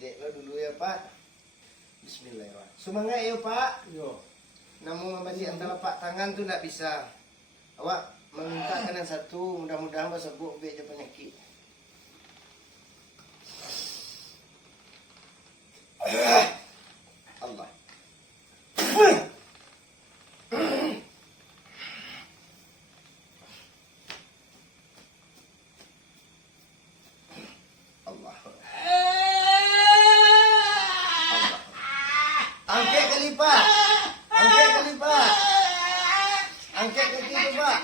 ngejek lo dulu ya Pak. Bismillahirrahmanirrahim. Semangat ya Pak. Yo. Namun masih antara Pak tangan tuh nggak bisa. Awak memintakan yang satu, mudah-mudahan bahasa bu beja penyakit. Allah. Allah. Angkat kali Pak. Angkat kali Pak. Angkat kaki tu Pak.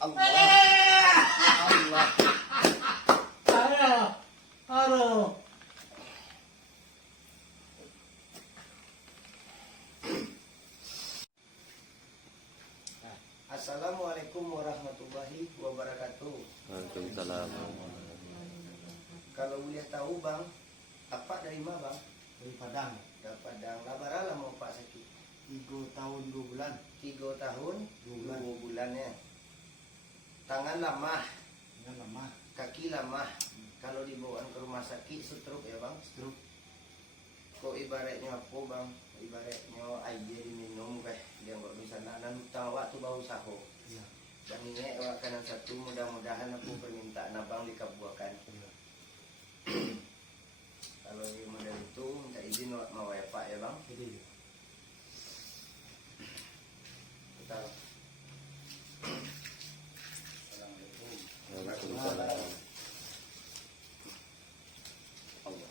Allah. Allah. Halo. Assalamualaikum warahmatullahi wabarakatuh. Waalaikumsalam. Kalau boleh tahu bang, apa dari mana bang? Dari Padang. Dari Padang. Labarala mau Pak sakit? 3 tahun 2 bulan. 3 tahun 2 2 bulan ya. Tangan lemah, Dengan lemah. kaki lemah. Kalau dibawa ke rumah sakit stroke ya bang? Stroke. Kok ibaratnya apa bang? Ibaratnya air diminum dia nggak bisa nanan tahu waktu bau saho. Iya. Dan ini awak kanan satu mudah-mudahan aku permintaan abang dikabulkan. Iya. Kalau di model itu minta izin mau ya Pak ya bang. Jadi Kita. Assalamualaikum. Waalaikumsalam. Allah.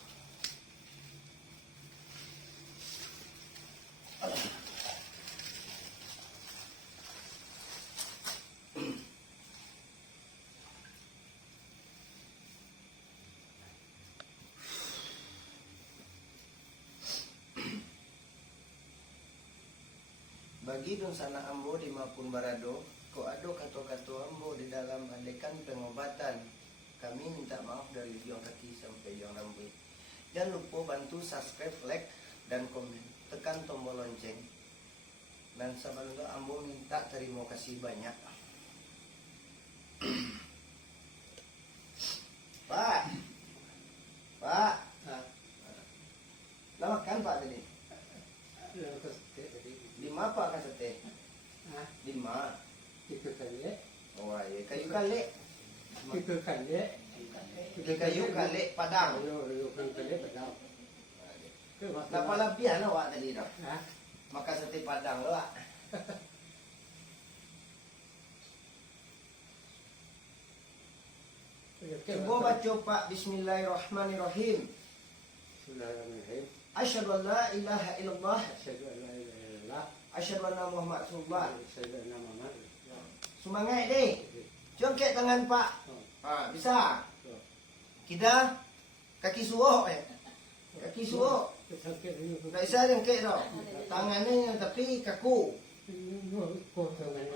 Bagi dong sana ambo di maupun barado, kok ado kato-kato ambo di dalam andekan pengobatan. Kami minta maaf dari ujung kaki sampai ujung rambut. Jangan lupa bantu subscribe, like, dan komen. Tekan tombol lonceng. Dan sebelumnya ambo minta terima kasih banyak. Pak, Pak, lah makan Pak tadi. Lima apa kan sate? Hah? 5. Itu kali. Oh iya, kayu kale. Itu kali. Kayu kale Padang. Yo kali Padang. Napa labihan awak tadi dah? Hah? Makan sate Padang lo, Wak. Coba baca Pak Bismillahirrahmanirrahim. Bismillahirrahmanirrahim. Asyhadu an la ilaha illallah, Asyhadu an la ilaha illallah. asyhadu anna Muhammad Rasulullah. Asyhadu anna Muhammad. Semangat deh. Jongkek tangan Pak. Bisa. Kita kaki suruh Kaki suruh. Tak bisa jongkek tau. Tangannya tapi kaku.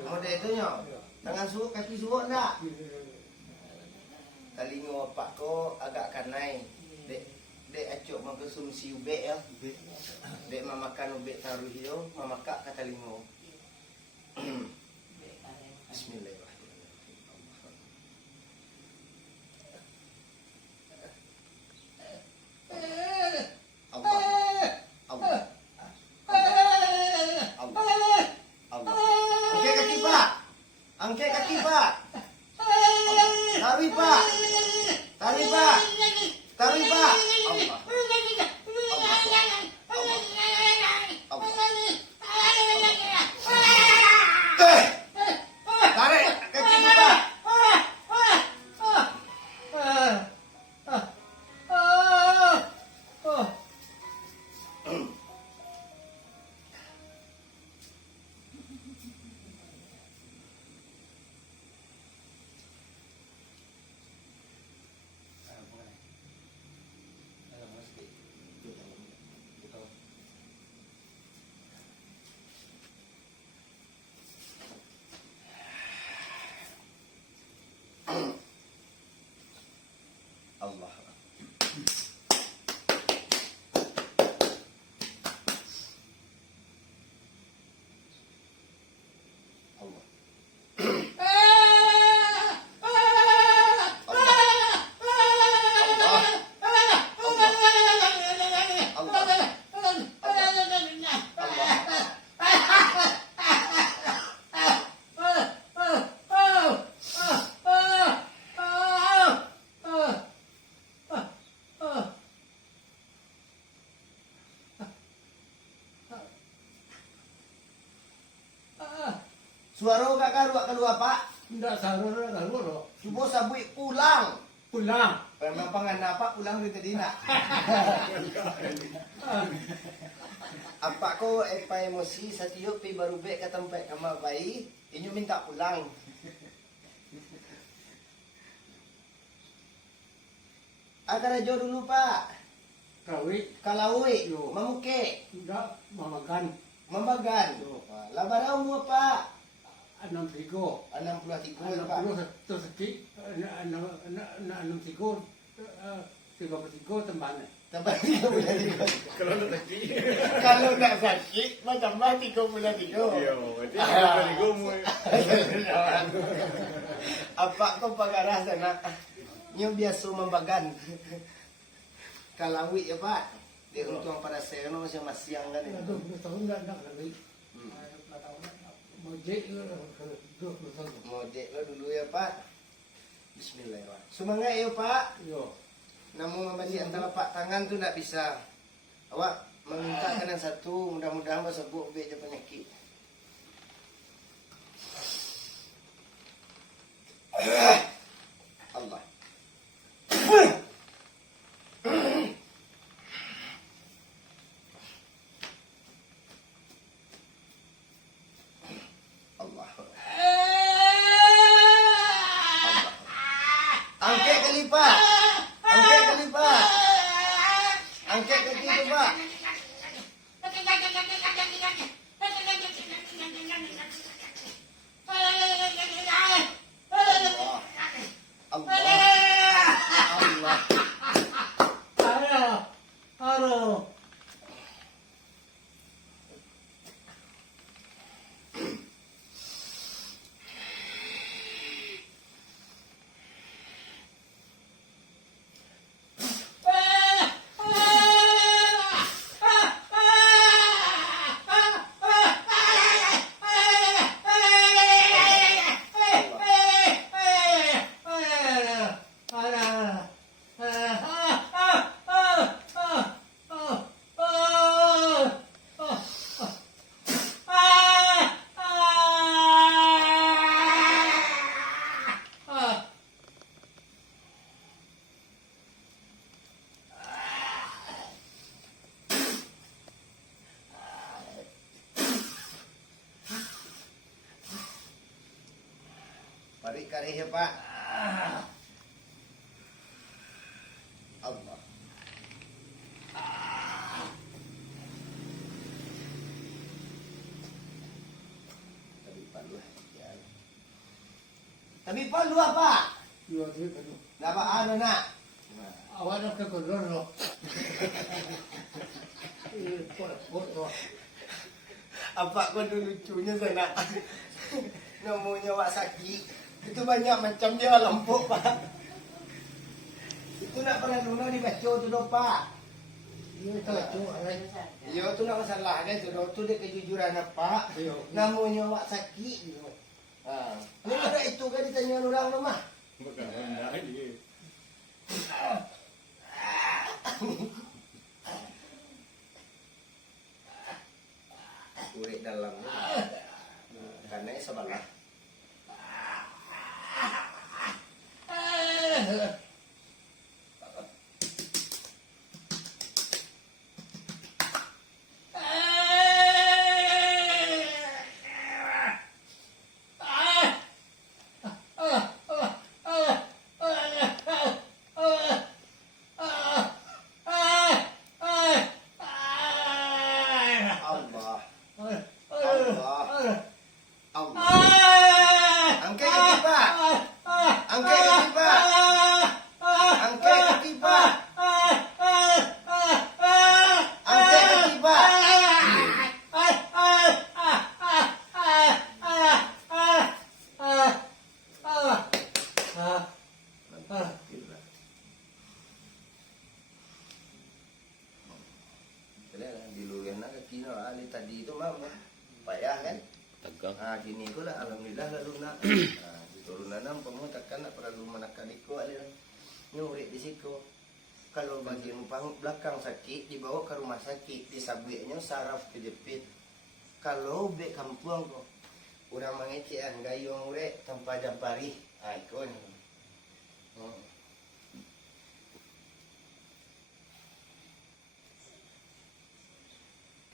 Model itu nya. Tangan suruh, kaki suruh enggak? Telinga Pak ko agak kanai. Dek acuk mengkonsumsi ubek ya. Dek memakan ubek taruh yo, memakak ke telinga. Bismillahirrahmanirrahim. Allah. Allah. Allah. Allah. Angkat kaki Pak. Angkat kaki Pak. Tarik Pak. Tarik Pak. Tarik Pak. Allah. Allah. Allah. Suara gak karuak keluar pak. Tidak sarur kalau Coba sabui pulang. pulang. Memang pangan apa pulang di tadi nak. Apa ko pa emosi sa tiyo pi baru be ka tempat kama bayi. Inyo minta pulang. Akara jo dulu pak. Kawit Kalawi, Yo. mamuke, tidak memakan mambagan. Yo. Labaraw mo pak. 60 63 pak. 60 sakit 60 30 tembakan. Tambah 33. Kalau nak sakit. Kalau nak sakit, tambah 33. Iya, berarti kalau di gomo. Apa ko pagarah sana? Nyo biasa mambagan. Kalawi ya pak. Di untung para saya no masih masiang kan itu. Aduh, tahun dah nak lagi. Mau jadi Modek lo dulu ya pak. Bismillahirrahmanirrahim. Semangat ya pak. Yo, Namun membagi antara pak tangan tu tak bisa. Awak meminta yang satu, mudah-mudahan sebut beja penyakit. Allah. Allah. Angkat kali pak. Angkat kali pak. Angkat kaki tu pak. Allah. Allah. Aduh. Tarik karih ya pak. Allah. Tapi pak lu apa? Yo, tu kan. Dapat ano nak? Awak nak ke kolor lo. Pot. Apa kau dulu lucunya sana? Namanya wak sakit. Itu banyak macam dia lempuk pak. Itu nak pernah luno dibaca tu do pak. Yo, tu alai. Yo tu nak masalah dia tu do tu dia kejujuran apa? Yo. Namanya wak sakit yo. Ha. Ni ada itu kan ditanya orang rumah. Bukan benda lagi. Urik dalam ni. Karena sebelah. Allah. Allah. Allah. Angkat kaki pak. Angkat kaki pak. Angkat kaki pak. Angkat kaki pak. Diluyan na kaki na ali tadi itu mah payah kan. Tegang. Ah gini ko lah alhamdulillah lalu nak. Turunan nam pemo takkan nak perlu menekan iko ali nyuri di situ. Kalau bagian belakang sakit dibawa ke rumah sakit, disabuinya saraf kejepit. Kalau be kampung ko Urang mangecean gayung ure tanpa jampari. Ah, ikon.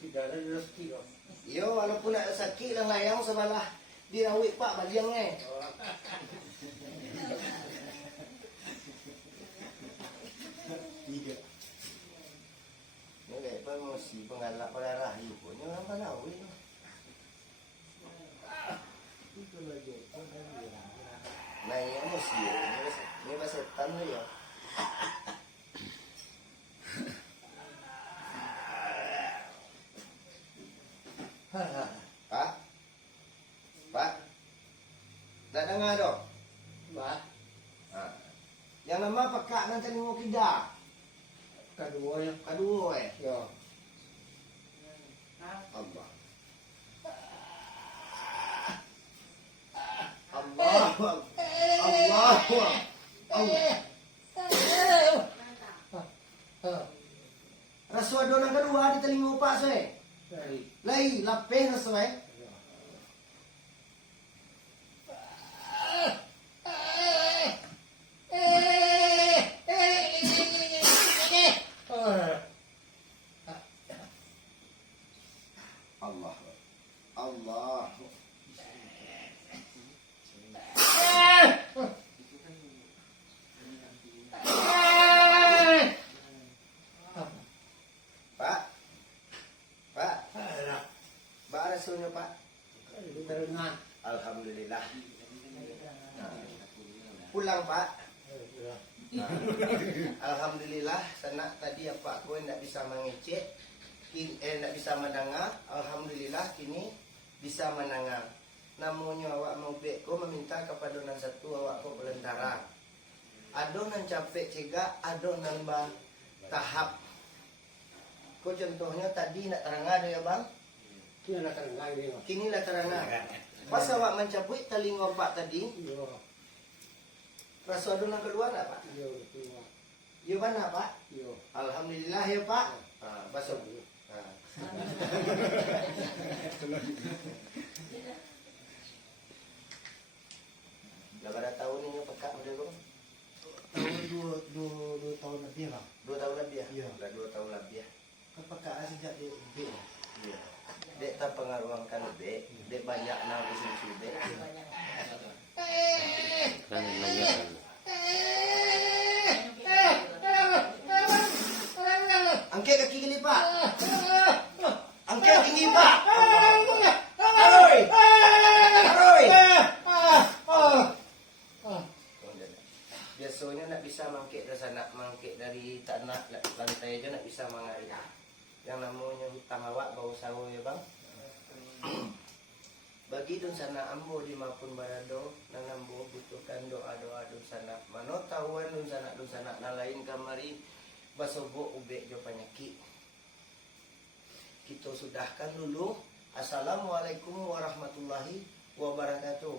Tidak ada rezeki dong. Yo, walaupun ada sakit lang layang sebelah dirawi pak baliangnya. Tiga. Ini kayak promosi pengalak pada rahayu pun. Ini orang Palawi. Itu lagi. Nah, ini emosi ya. Ini bahasa setan tu ya. Pak? Pak? Tak dengar dong? Bah, Ah. Yang nama pekak nanti nengok kita. keduanya. Aduh Ya. Allah. Allah. Allah. Allah. Rasuah donang kedua di telinga pak saya. Dari. Lai lapeh rasuah. Allah. Allah. Pak. Pak. Pak rasuahnya Pak. Itu terengan. Alhamdulillah. Pulang Pak. Nah, Alhamdulillah senak tadi apa aku tidak bisa mengecek, tidak bisa mendengar. Alhamdulillah kini bisa mendengar. Namunnya awak mau beko meminta kepada nan satu awak ko pelentara. Ado nan capek cegak, ado nan ba tahap. Ko contohnya tadi nak terangah ya bang. Itu anak terengan ini. Kini lah terangah. Pas awak mencabut telinga pak tadi, Yo. rasa ado nan kedua nak pak? Yo. Yo. Ya mana pak? Yo. Alhamdulillah ya Pak. Basuh. Dah berapa tahun ini pekat udah kau? Tahun dua tahun lebih lah. 2 tahun lebih ya? Iya. Dah 2 tahun lebih ya. Kepekaan sejak dia lebih. Iya. Dek tak pengaruhkan dek. Dek banyak nak bisnis dek. Kan banyak. Angkat kaki gini Pak. Angkat tinggi Pak. Aroy. Aroy. Biasanya nak bisa mangkit dari sana, mangkit dari tanah lantai aja nak bisa mengalir. Yang namanya hutang awak bau sawo ya bang. Bagi dun sana ambo di maupun barado, nang ambo butuhkan doa dun sana. Mano tahuan dun sana na lain kamari basobo ube jo panyaki. Kita sudahkan dulu. Assalamualaikum warahmatullahi wabarakatuh.